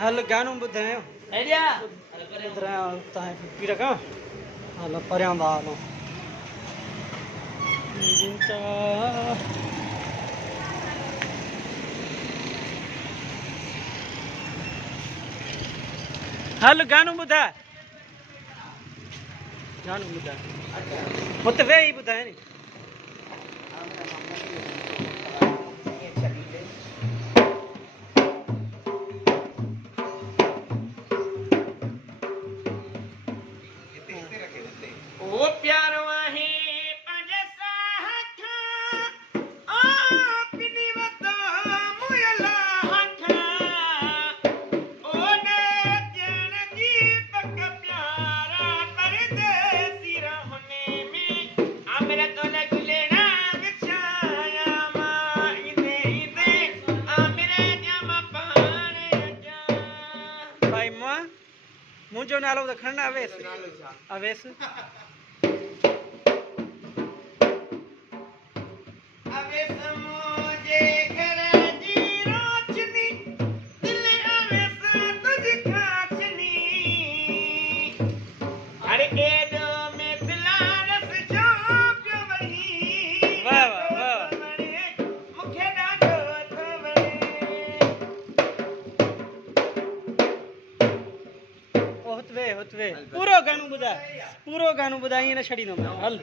हल गानो ॿुधायो आइडिया ॿुधायो तव्हां फ़क़ीर खां हलो परियां था हलो हल गानो ॿुधाए गानो ॿुधाए हुते वेही ॿुधाए नी ओ प्यारो आहे पंज साहठ ओ पिनी वतो मुयला हठ ओ ने जन जी पक प्यारा परदेसी रहने में अमृत लगलेना गछाया मां इदे इदे अमरे जम पाने जा भाई मां मुंहिंजो नालो त खणण अवेस अवेस अवेस मुझे घर जी रोशनी दिल अवेस तुझ खाचनी अरे एडो में दिलारस जो पियो वही वाह वाह वाह मुखे ॾाढो थो वणे हुत वे पूरो गानो ॿुधाए ईअं न छॾींदुमि हल